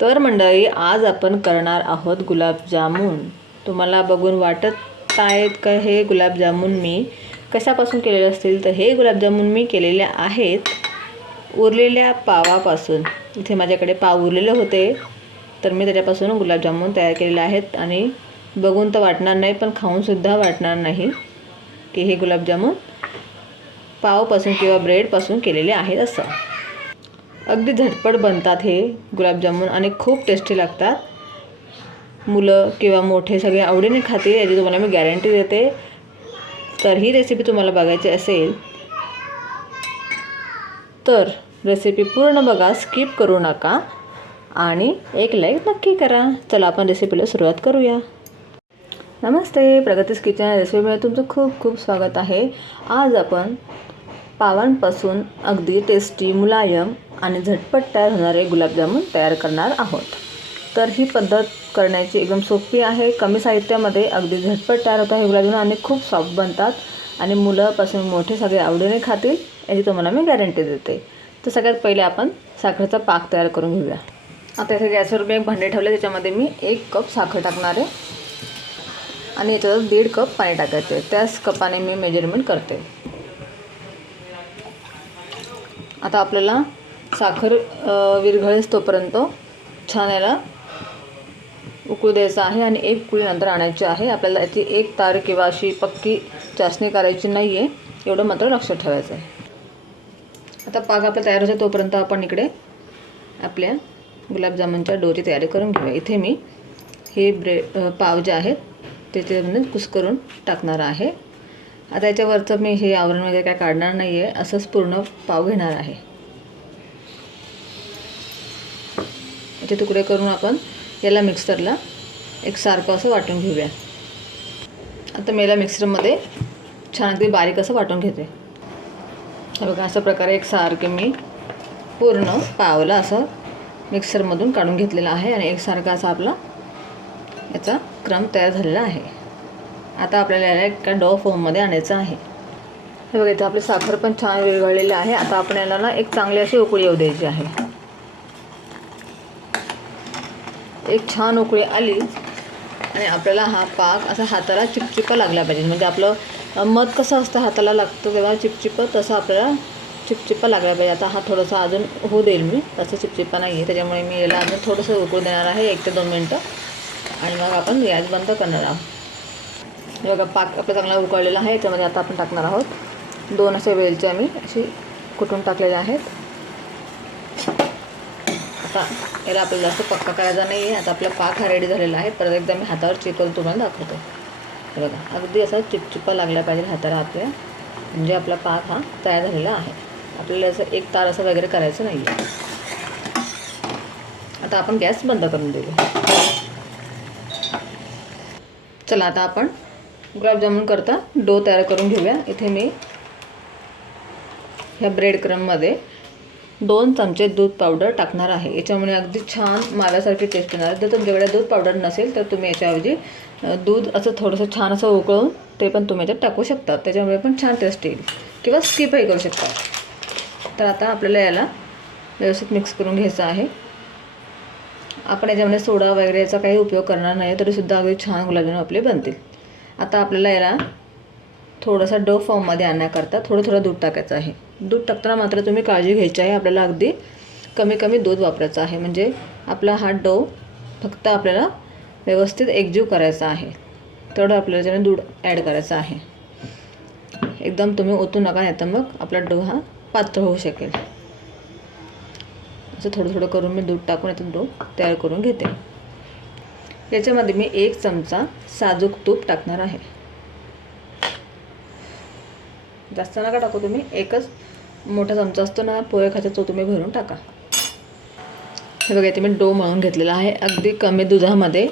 तर मंडळी आज आपण करणार आहोत गुलाबजामुन. तुम्हाला बघून वाटत आहेत का हे गुलाबजामुन मी? कशापासून केलेले असतील? तर हे गुलाबजामुन मी केलेले आहेत उरलेल्या पावापासून. इथे माझ्याकडे पाव उरलेले होते तर मी त्याच्यापासून गुलाबजामुन तयार केलेले आहेत. आणि बघून तर वाटणार नाही पण खाऊनसुद्धा वाटणार नाही की हे गुलाबजामुन पावपासून किंवा ब्रेडपासून केलेले आहेत असं. अगदी झटपट बनतात हे गुलाबजामुन आणि खूप टेस्टी लागतात. मुलं किंवा मोठे सगळे आवडीने खातील याची तुम्हाला मी गॅरंटी देते. तर ही रेसिपी तुम्हाला बघायची असेल तर रेसिपी पूर्ण बघा स्किप करू नका आणि एक लाईक नक्की करा. चला आपण रेसिपीला सुरुवात करूया. नमस्ते प्रगतीस किचन रेसिपीमध्ये तुमचं खूप खूप स्वागत आहे. आज आपण पावांपासून अगदी टेस्टी मुलायम आणि झटपट तयार होणारे गुलाबजामुन तयार करणार आहोत. तर ही पद्धत करण्याची एकदम सोपी आहे. कमी साहित्यामध्ये अगदी झटपट तयार होतं हे गुलाबजामुन आणि खूप सॉफ्ट बनतात आणि मुलंपासून मोठे सगळे आवडीने खातील याची तुम्हाला मी गॅरंटी देते. तर सगळ्यात पहिले आपण साखरेचा पाक तयार करून घेऊया. आता इथे गॅसवर मी एक भांडे ठेवले त्याच्यामध्ये मी एक कप साखर टाकणार आहे. आणि याच्यात दीड कप पाणी टाकायचे त्याच कपाने मी मेजरमेंट करते. आता आपल्याला साखर विरघळेस तोपर्यंत छान याला उकळू द्यायचं आहे आणि एक कुळी नंतर आणायची आहे. आपल्याला याची एक तार किंवा अशी पक्की चाचणी करायची नाही आहे एवढं मात्र लक्षात ठेवायचं आहे. आता पाक आपला तयार होतो तोपर्यंत आपण इकडे आपल्या गुलाबजामुनच्या डोची तयारी करून घेऊया. इथे मी हे ब्रे पाव जे आहेत त्याच्यामध्ये कुस्करून टाकणार आहे. आता याच्यावरचं मी हे आवरण वगैरे काय काढणार नाही आहे असंच पूर्ण पाव घेणार आहे. याचे तुकडे करून आपण याला मिक्सरला एक सारखं असं वाटून घेऊया. आता मी याला मिक्सरमध्ये छान अगदी बारीक असं वाटून घेते. बघा अशा प्रकारे एक सारखे मी पूर्ण पावला असं मिक्सरमधून काढून घेतलेलं आहे आणि एकसारखा असा आपला याचा क्रम तयार झालेला आहे. आता आपल्याला याला एका डो फॉर्ममध्ये आणायचं आहे. हे बघा इथं आपली साखर पण छान विरघळलेली आहे. आता आपण याला ना एक चांगली अशी उकळी येऊ द्यायची आहे. एक छान उकळी आली आणि आपल्याला हा पाक असा हाताला चिपचिपा लागला पाहिजे. म्हणजे आपलं मध कसं असतं हाताला लागतं तेव्हा चिपचिपं तसं आपल्याला चिपचिपा लागला पाहिजे. आता हा थोडंसं अजून होऊ देईल मी. तसं चिपचिपा नाही आहे त्याच्यामुळे मी याला अजून थोडंसं उकळू देणार आहे. एक ते दोन मिनटं. आणि मग आपण गॅस बंद करणार आहोत. हे बघा पाक आपला चांगला उकळलेला आहे याच्यामध्ये आता आपण टाकणार आहोत. दोन असे वेलचे आम्ही अशी कुटून टाकलेले आहेत. आता याला आपल्याला जास्त पक्का करायचा नाही आहे आता आपला पाक हा रेडी झालेला आहे. परत एकदा मी हातावर चिकल तुम्हाला दाखवतो. हे बघा अगदी असा चिपचिपा लागला पाहिजे हाताला आपल्या म्हणजे आपला पाक हा तयार झालेला आहे. आपल्याला असं एक तार असं वगैरे करायचं नाही आहे आता आपण गॅस बंद करून देऊ चला आता आपण गुलाबजामुन करता. डो तयार करून घेऊया. इथे मी ह्या ब्रेड क्रममध्ये दोन चमचे दूध पावडर टाकणार आहे. याच्यामुळे अगदी छान माव्यासारखी टेस्ट येणार जर तुमच्याकडे दूध पावडर नसेल तर तुम्ही याच्याऐवजी दूध असं थोडंसं छान असं उकळून ते पण तुम्ही याच्यात टाकू शकता. त्याच्यामुळे पण छान टेस्ट येईल. किंवा स्किपही करू शकता. तर आता आपल्याला याला व्यवस्थित मिक्स करून घ्यायचं आहे. आपण याच्यामध्ये सोडा वगैरे याचा काही उपयोग करणार नाही तरीसुद्धा अगदी छान गुलाबजामुन आपले बनतील. आता आपल्याला याला थोडासा डो फॉर्ममध्ये आणण्याकरता थोडं थोडं दूध टाकायचं आहे. दूध टाकताना मात्र तुम्ही काळजी घ्यायची आहे. आपल्याला अगदी कमी कमी दूध वापरायचं आहे. म्हणजे आपला हा डो फक्त आपल्याला व्यवस्थित एकजीव करायचा आहे. तेवढं आपल्याला त्याने दूध ॲड करायचं आहे. एकदम तुम्ही ओतू नका नाही तर मग आपला डो हा पातळ होऊ शकेल. असं थोडं थोडं करून मी दूध टाकून याचा डो तयार करून घेते. याच्यामध्ये मी एक चमचा साजूक तूप टाकणार आहे. जास्त नका टाकू तुम्ही एकच मोठा चमचा असतो ना पोहे खाचा तो तुम्ही भरून टाका. हे बघा इथे मी डो मळून घेतलेला आहे. अगदी कमी दुधामध्ये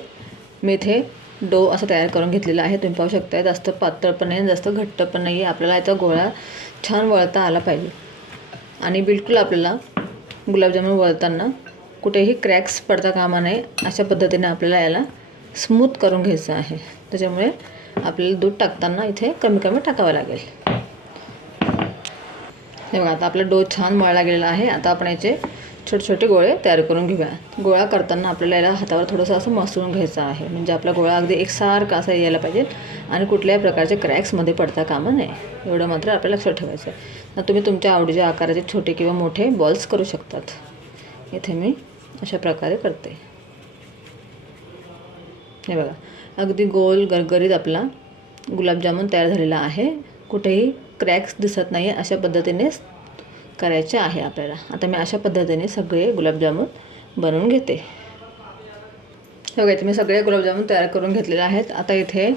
मी इथे डो असं तयार करून घेतलेला आहे. तुम्ही पाहू शकता जास्त पातळ पण नाही जास्त घट्ट पण नाही आहे. आपल्याला याचा गोळा छान वळता आला पाहिजे. आणि बिलकुल आपल्याला गुलाबजामुन वळताना कुठेही क्रॅक्स पडता कामा नये अशा पद्धतीने आपल्याला याला स्मूथ करून घ्यायचं आहे. त्याच्यामुळे आपल्याला दूध टाकताना इथे कमी कमी टाकावं लागेल. हे बघा आता आपला डो छान मळला गेलेला आहे. आता आपण याचे छोटे छोटे गोळे तयार करून घेऊया. गोळा करताना आपल्याला याला हातावर थोडंसं असं मसळून घ्यायचं आहे. म्हणजे आपला गोळा अगदी एकसारखा असा यायला पाहिजे आणि कुठल्याही प्रकारचे क्रॅक्समध्ये पडता कामं नये. एवढं मात्र आपल्याला लक्षात ठेवायचं आहे तुम्ही तुमच्या आवडीच्या आकाराचे छोटे किंवा मोठे बॉल्स करू शकतात. इथे मी अशा प्रकारे करते. हे बघा. अगदी गोल गरगरीत आपला गुलाबजामुन तयार झालेला आहे. कुठेही क्रॅक्स दिसत नाही अशा पद्धतीने करायचे आहे आपल्याला. आता मी अशा पद्धतीने सगळे गुलाबजामुन बनवून घेते. बघा इथे मी सगळे गुलाबजामुन तयार करून घेतलेले आहेत. आता इथे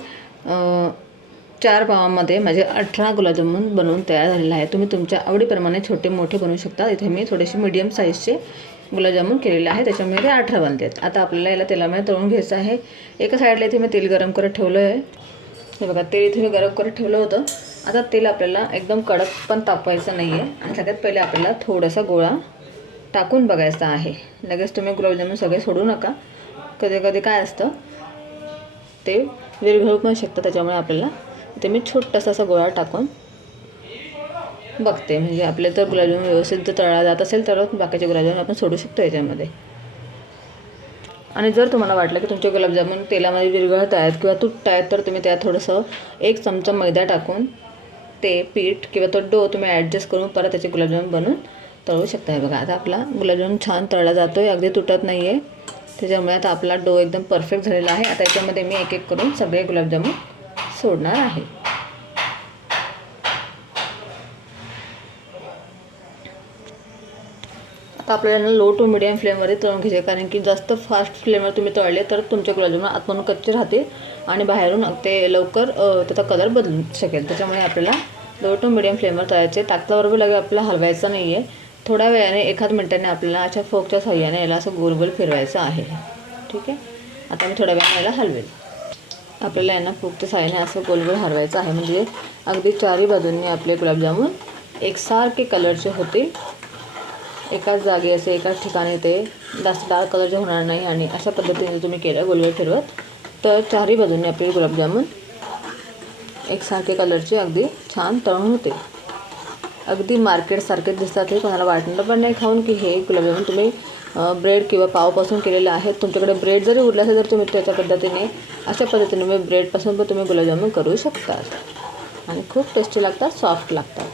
चार पावामध्ये माझे अठरा गुलाबजामुन बनवून तयार झालेले आहे तुम्ही तुमच्या आवडीप्रमाणे छोटे मोठे बनवू शकता. इथे मी थोडेसे मीडियम साईजचे गुलाबजामुन केलेलं आहे. त्याच्यामुळे ते अठरा बनले आहेत आता आपल्याला याला तेलामध्ये तळून घ्यायचं आहे. एका साईडला इथे मी तेल गरम करत ठेवलं आहे हे बघा तेल इथे मी गरम करत ठेवलं होतं. आता तेल आपल्याला एकदम कडक पण तापवायचं नाही आहे आणि सगळ्यात पहिले आपल्याला थोडासा गोळा टाकून बघायचा आहे. लगेच तुम्ही गुलाबजामुन सगळे सोडू नका. कधी कधी काय असतं ते विरघळू पण शकतं. त्याच्यामुळे आपल्याला ते मी छोटासा असा गोळा टाकून बघते. म्हणजे आपले तर गुलाबजाम व्यवस्थित जर तळला जात असेल तर बाकीचे गुलाबजामुन आपण सोडू शकतो याच्यामध्ये. आणि जर तुम्हाला वाटलं की तुमचे गुलाबजामुन तेलामध्ये विरघळत आहेत किंवा तुटत आहेत तर तुम्ही त्यात थोडंसं एक चमचा मैदा टाकून ते पीठ किंवा तो डो तुम्ही ॲडजस्ट करून परत त्याचे गुलाबजामुन बनवून तळू शकता. हे बघा आता आपला गुलाबजामुन छान तळला जातो आहे अगदी तुटत नाही आहे त्याच्यामुळे आता आपला डो एकदम परफेक्ट झालेला आहे. आता याच्यामध्ये मी एक एक करून सगळे गुलाबजामुन सोडणार आहे. आता आपल्याला लो टू मिडियम फ्लेममध्ये तळून घ्यायचे कारण की जास्त फास्ट फ्लेमवर तुम्ही तळले तर तुमच्या गुलाबजामुन आतमधून कच्चे राहतील आणि बाहेरून ते लवकर त्याचा कलर बदलू शकेल. त्याच्यामुळे आपल्याला लो टू मिडियम फ्लेमवर तळायचे ताकदाबरोबर लगे आपल्याला हलवायचं नाही आहे थोड्या वेळाने एखाद मिनटाने आपल्याला अशा फोकच्या सहाय्याने याला असं गोल गोल फिरवायचं आहे. ठीक आहे? आता मी थोड्या वेळाने याला हलवेल. आपल्याला यांना फोकच्या साह्याने असं गोलगोल हरवायचं हलवायचं आहे. म्हणजे अगदी चारही बाजूंनी आपले गुलाबजामुन एकसारखे कलरचे होतील. एकाच जागी असे एकाच ठिकाणी ते जास्त डार्क कलरचे होणार नाही आणि अशा पद्धतीने तुम्ही केलं गोलगोल फिरवत. तर चारही बाजूंनी आपले गुलाबजामुन एकसारखे कलरचे अगदी छान तळून होते. अगदी मार्केटसारखे दिसतात हे कोणाला वाटणार पण नाही खाऊन की हे गुलाबजामुन तुम्ही ब्रेड किंवा पावपासून केलेलं आहे. तुमच्याकडे ब्रेड जरी उरला असेल तर तुम्ही त्याच्या पद्धतीने अशा पद्धतीने तुम्ही ब्रेडपासून पण तुम्ही गुलाबजामुन करू शकतात आणि खूप टेस्टी लागतात सॉफ्ट लागतात.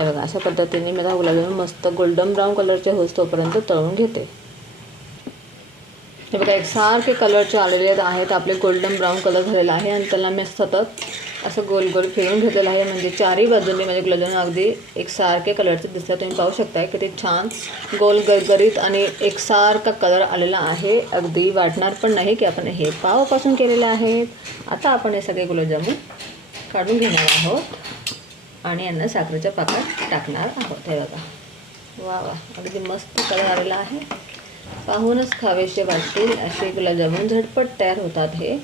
हे बघा अशा पद्धतीने मी आता गुलाबजामुन मस्त गोल्डन ब्राऊन कलरचे होस तोपर्यंत तळून घेते. हे बघा एकसारखे कलरचे आलेले आहेत आपले गोल्डन ब्राऊन कलर झालेला आहे आणि त्याला मी सतत असं गोल गोल फिरून घेतलेलं आहे. म्हणजे चारही बाजूंनी माझे गुलाबजामुन अगदी एकसारखे कलरचे दिसतात. तुम्ही पाहू शकताय किती छान गोल गरगरीत आणि एकसारखा कलर आलेला आहे. अगदी वाटणार पण नाही की आपण हे पावापासून केलेले आहेत आता आपण हे सगळे गुलाबजामुन काढून घेणार आहोत. आणि यांना साखरेच्या पाकात टाकणार आहोत. हे बघा. वा वा. अगदी मस्त कलर आलेला आहे. पाहूनच खावेसे वाटतील. असे गुलाबजामुन झटपट तयार होतात हे.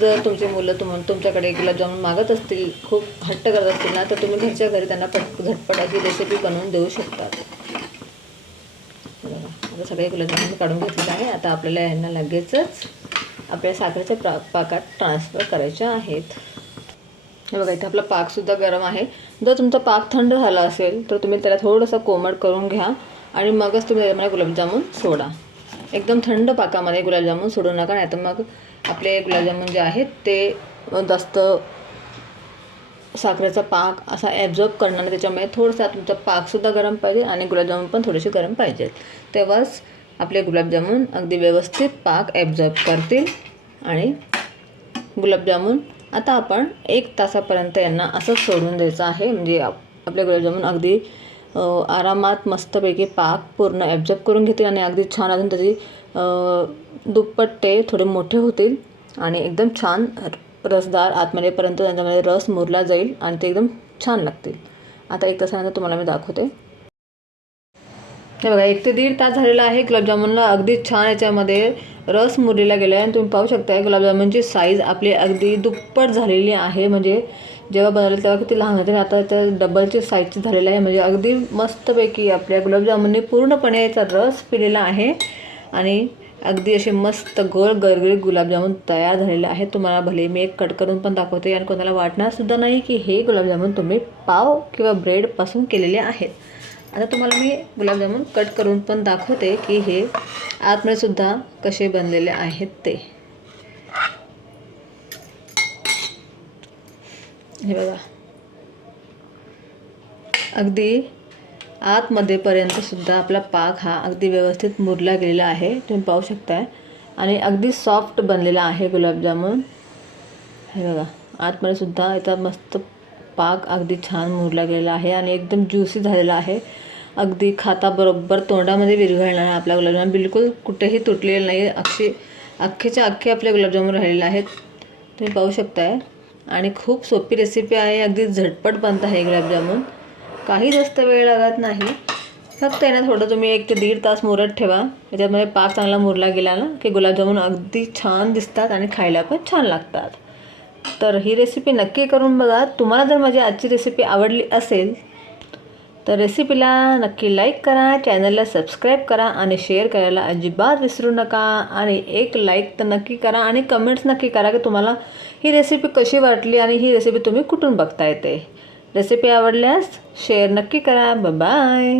जर तुमची मुलं तुम तुमच्याकडे गुलाबजामुन मागत असतील खूप हट्ट करत असतील ना तर तुम्ही घरच्या घरी त्यांना पट झटपट अशी रेसिपी बनवून देऊ शकतात आता सगळे गुलाबजामुन काढून घेतलेले आहे. आता आपल्याला यांना लगेचच आपल्या साखरेच्या प्रा पाकात ट्रान्सफर करायच्या आहेत. हे बघा इथे आपला पाकसुद्धा गरम आहे. जर तुमचा पाक थंड झाला असेल तर तुम्ही त्याला थोडंसं कोमट करून घ्या आणि मगच तुम्ही त्याच्यामध्ये गुलाबजामुन सोडा. एकदम थंड पाकामध्ये गुलाबजामुन सोडू नका नाही तर मग आपले गुलाबजामुन जे आहेत ते जास्त साखरेचा पाक असा ॲब्झॉर्ब करणार त्याच्यामुळे थोडंसं तुमचा पाकसुद्धा गरम पाहिजे आणि गुलाबजामुन पण थोडेसे गरम पाहिजेत तेव्हाच आपले गुलाबजामून अगदी व्यवस्थित पाक ॲब्झॉर्ब करतील आणि गुलाबजामून आता आपण एक तासापर्यंत यांना असंच सोडून द्यायचं आहे. म्हणजे आप- आपले गुलाबजामुन अगदी आरामात मस्तपैकी पाक पूर्ण ॲब्झॉर्ब करून घेतील आणि अगदी छान अजून त्याची दुप्पट्टे दुप्पट ते थोडे मोठे होतील आणि एकदम छान र- रसदार आतमध्येपर्यंत त्यांच्यामध्ये रस मुरला जाईल आणि ते एकदम छान लागतील. आता एक तासानंतर तुम्हाला मी दाखवते. हे बघा एक ते दीड तास झालेला आहे. गुलाबजामुनला अगदी छान याच्यामध्ये रस मुरलेला गेला आहे आणि तुम्ही पाहू शकता गुलाबजामुनची साईज आपली अगदी दुप्पट झालेली आहे. म्हणजे जेव्हा बनवलं तेव्हा किती लहान होते. आता त्या डबलची साईजची झालेली आहे. म्हणजे अगदी मस्तपैकी आपल्या गुलाबजामुनने पूर्णपणे याचा रस पिलेला आहे. आणि अगदी असे मस्त गोल गरगरीत गुलाबजामुन तयार झालेले आहेत. तुम्हाला भले मी एक कट करून पण दाखवते. आणि कोणाला वाटणारसुद्धा नाही की हे गुलाबजामुन तुम्ही पाव किंवा ब्रेडपासून केलेले आहेत. आता तुम्हाला मी गुलाबजामुन कट करून पण दाखवते की हे आतमध्ये सुद्धा कसे बनलेले आहेत ते. हे बघा. अगदी आतमध्येपर्यंत सुद्धा आपला पाक हा अगदी व्यवस्थित मुरला गेलेला आहे. तुम्ही पाहू शकताय. आणि अगदी सॉफ्ट बनलेला आहे गुलाबजामुन. हे बघा. आतमध्ये सुद्धा याचा मस्त पाक अगदी छान मुरला गेलेला आहे आणि एकदम ज्युसी झालेला आहे. अगदी खाताबरोबर तोंडामध्ये विरघळणार आपला गुलाबजामुन. बिलकुल कुठेही तुटलेलं नाही अक्षे अख्खेच्या अख्खे आपले गुलाबजामुन राहिलेले आहेत. तुम्ही पाहू शकताय. आणि खूप सोपी रेसिपी आहे. अगदी झटपट बनत आहे गुलाबजामुन. काही जास्त वेळ लागत नाही. फक्त आहे ना थोडं तुम्ही एक ते दीड तास मुरत ठेवा. त्याच्यामध्ये पाक चांगला मुरला गेला ना की गुलाबजामुन अगदी छान दिसतात आणि खायला पण छान लागतात. तर ही रेसिपी नक्की करून बघा. तुम्हाला जर माझी आजची रेसिपी आवडली असेल तर रेसिपीला नक्की लाईक करा चॅनलला सबस्क्राईब करा आणि शेअर करायला अजिबात विसरू नका. आणि एक लाईक तर नक्की करा आणि कमेंट्स नक्की करा की तुम्हाला ही रेसिपी कशी वाटली आणि ही रेसिपी तुम्ही कुठून बघता येते. रेसिपी आवडल्यास शेअर नक्की करा. बाय